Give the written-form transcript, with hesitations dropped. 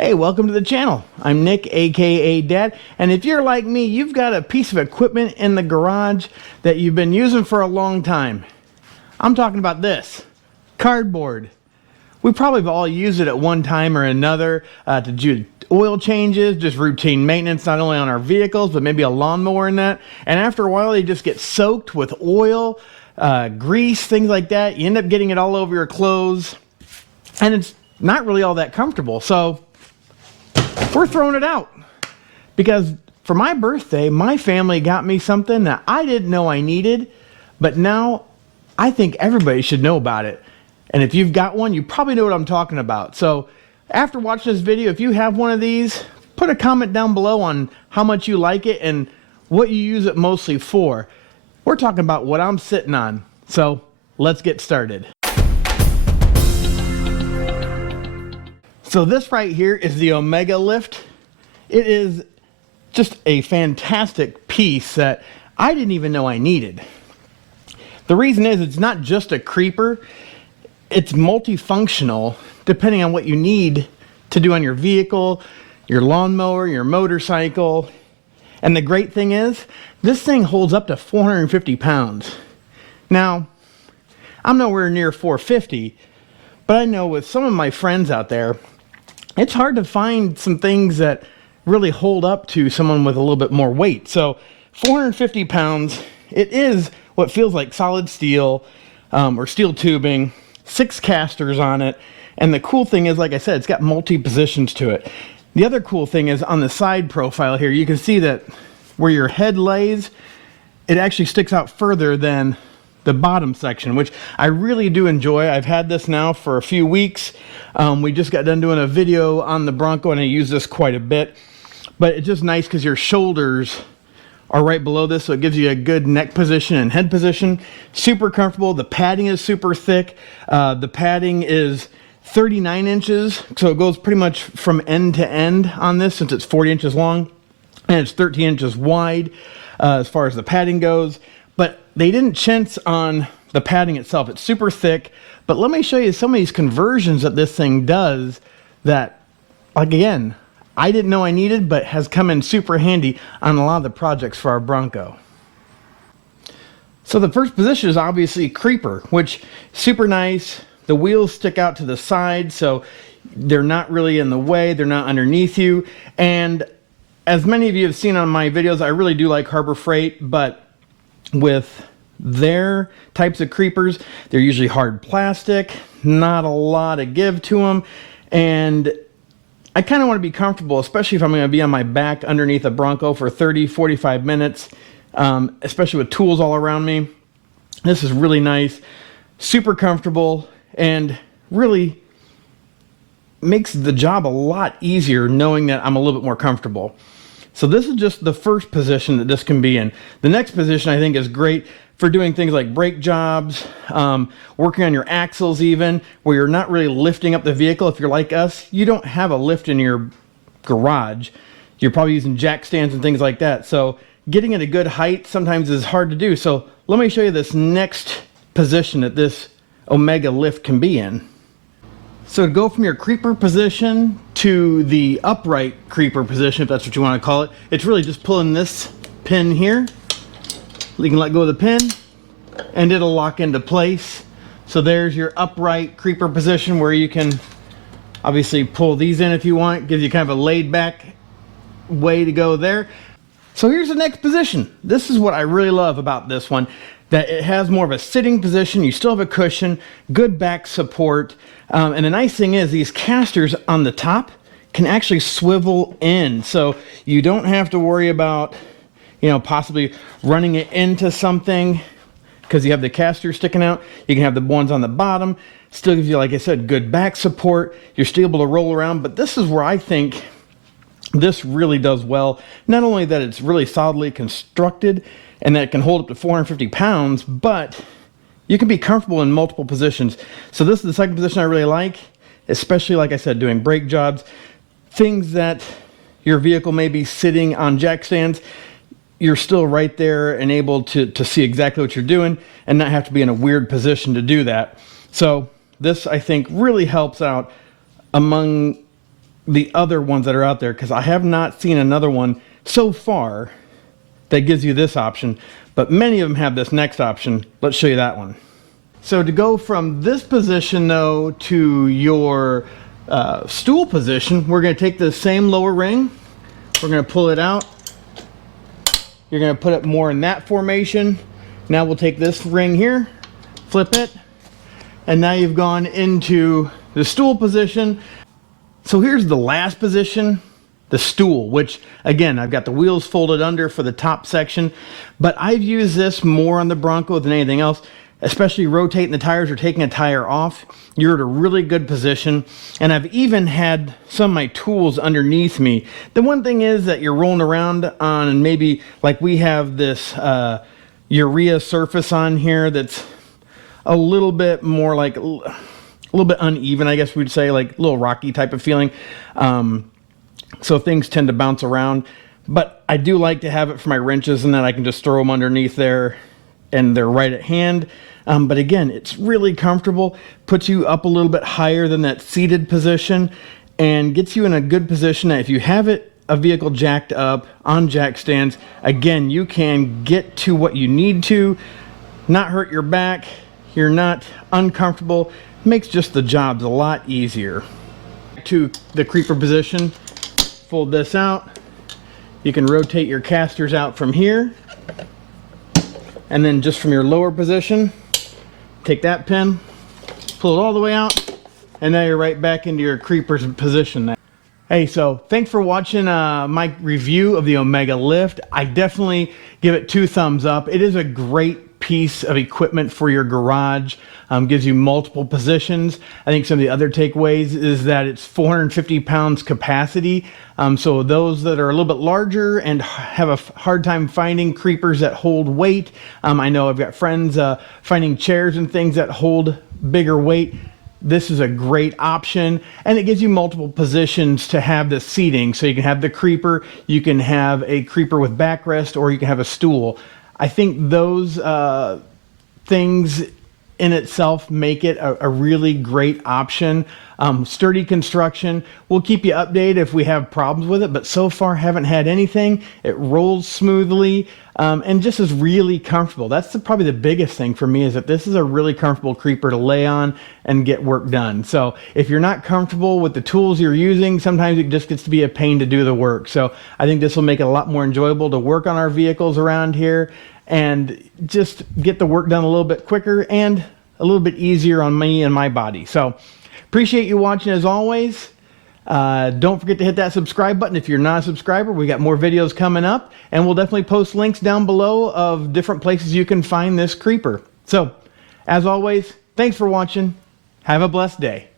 Hey, welcome to the channel. I'm Nick, aka Dad, and if you're like me, you've got a piece of equipment in the garage that you've been using for a long time. I'm talking about this, cardboard. We probably have all used it at one time or another to do oil changes, just routine maintenance, not only on our vehicles, but maybe a lawnmower and that. And after a while, they just get soaked with oil, grease, things like that. You end up getting it all over your clothes, and it's not really all that comfortable. So we're throwing it out because for my birthday, my family got me something that I didn't know I needed, but now I think everybody should know about it. And if you've got one, you probably know what I'm talking about. So after watching this video, if you have one of these, put a comment down below on how much you like it and what you use it mostly for. We're talking about what I'm sitting on. So let's get started. So this right here is the Omega Lift. It is just a fantastic piece that I didn't even know I needed. The reason is it's not just a creeper, it's multifunctional depending on what you need to do on your vehicle, your lawnmower, your motorcycle. And the great thing is, this thing holds up to 450 pounds. Now, I'm nowhere near 450, but I know with some of my friends out there, it's hard to find some things that really hold up to someone with a little bit more weight. So 450 pounds, it is what feels like solid steel or steel tubing, 6 casters on it. And the cool thing is, like I said, it's got multi-positions to it. The other cool thing is on the side profile here, you can see that where your head lays, it actually sticks out further than the bottom section, which I really do enjoy. I've had this now for a few weeks. We just got done doing a video on the Bronco and I use this quite a bit, but it's just nice because your shoulders are right below this, so it gives you a good neck position and head position. Super comfortable. The padding is super thick. The padding is 39 inches, so it goes pretty much from end to end on this since it's 40 inches long and it's 13 inches wide as far as the padding goes. But they didn't chintz on the padding itself. It's super thick. But let me show you some of these conversions that this thing does that, like, again, I didn't know I needed, but has come in super handy on a lot of the projects for our Bronco. So the first position is obviously creeper, which super nice. The wheels stick out to the side, so they're not really in the way. They're not underneath you. And as many of you have seen on my videos, I really do like Harbor Freight, but with their types of creepers, they're usually hard plastic, not a lot of give to them, and I kind of want to be comfortable, especially if I'm going to be on my back underneath a Bronco for 30-45 minutes, especially with tools all around me. This is really nice, super comfortable, and really makes the job a lot easier knowing that I'm a little bit more comfortable. So this is just the first position that this can be in. The next position I think is great for doing things like brake jobs, working on your axles even, where you're not really lifting up the vehicle. If you're like us, you don't have a lift in your garage. You're probably using jack stands and things like that. So getting at a good height sometimes is hard to do. So let me show you this next position that this Omega Lift can be in. So to go from your creeper position to the upright creeper position, if that's what you want to call it, it's really just pulling this pin here. You can let go of the pin and it'll lock into place. So there's your upright creeper position where you can obviously pull these in if you want. Gives you kind of a laid back way to go there. So here's the next position. This is what I really love about this one, that it has more of a sitting position. You still have a cushion, good back support. And the nice thing is these casters on the top can actually swivel in. So you don't have to worry about, possibly running it into something because you have the caster sticking out. You can have the ones on the bottom. Still gives you, like I said, good back support. You're still able to roll around, but this is where I think this really does well. Not only that it's really solidly constructed and that it can hold up to 450 pounds, but you can be comfortable in multiple positions. So this is the second position I really like, especially, like I said, doing brake jobs, things that your vehicle may be sitting on jack stands. You're still right there and able to see exactly what you're doing and not have to be in a weird position to do that. So this, I think, really helps out among the other ones that are out there, because I have not seen another one so far that gives you this option, but many of them have this next option. Let's show you that one. So to go from this position though to your stool position, we're going to take the same lower ring, we're going to pull it out, you're going to put it more in that formation. Now we'll take this ring here, flip it, and now you've gone into the stool position. So here's the last position, the stool, which again, I've got the wheels folded under for the top section, but I've used this more on the Bronco than anything else, especially rotating the tires or taking a tire off. You're at a really good position. And I've even had some of my tools underneath me. The one thing is that you're rolling around on, and maybe like we have this urea surface on here that's a little bit more like a little bit uneven, I guess we'd say, like a little rocky type of feeling. So things tend to bounce around, but I do like to have it for my wrenches, and then I can just throw them underneath there and they're right at hand. But again, it's really comfortable, puts you up a little bit higher than that seated position, and gets you in a good position that if you have a vehicle jacked up on jack stands, again, you can get to what you need to, not hurt your back, you're not uncomfortable, makes just the jobs a lot easier. To the creeper position, fold this out, you can rotate your casters out from here, and then just from your lower position, take that pin, pull it all the way out, and now you're right back into your creeper's position. Hey, so thanks for watching my review of the Omega Lift. I definitely give it 2 thumbs up. It is a great piece of equipment for your garage. Gives you multiple positions. I think some of the other takeaways is that it's 450 pounds capacity. So those that are a little bit larger and have a hard time finding creepers that hold weight. I know I've got friends finding chairs and things that hold bigger weight. This is a great option, and it gives you multiple positions to have the seating. So you can have the creeper, you can have a creeper with backrest, or you can have a stool. I think those things in itself make it a really great option. Sturdy construction. We'll keep you updated if we have problems with it, but so far haven't had anything. It rolls smoothly and just is really comfortable. That's probably the biggest thing for me, is that this is a really comfortable creeper to lay on and get work done. So if you're not comfortable with the tools you're using, sometimes it just gets to be a pain to do the work. So I think this will make it a lot more enjoyable to work on our vehicles around here and just get the work done a little bit quicker and a little bit easier on me and my body. So appreciate you watching as always. Don't forget to hit that subscribe button if you're not a subscriber. We got more videos coming up, and we'll definitely post links down below of different places you can find this creeper. So as always, thanks for watching. Have a blessed day.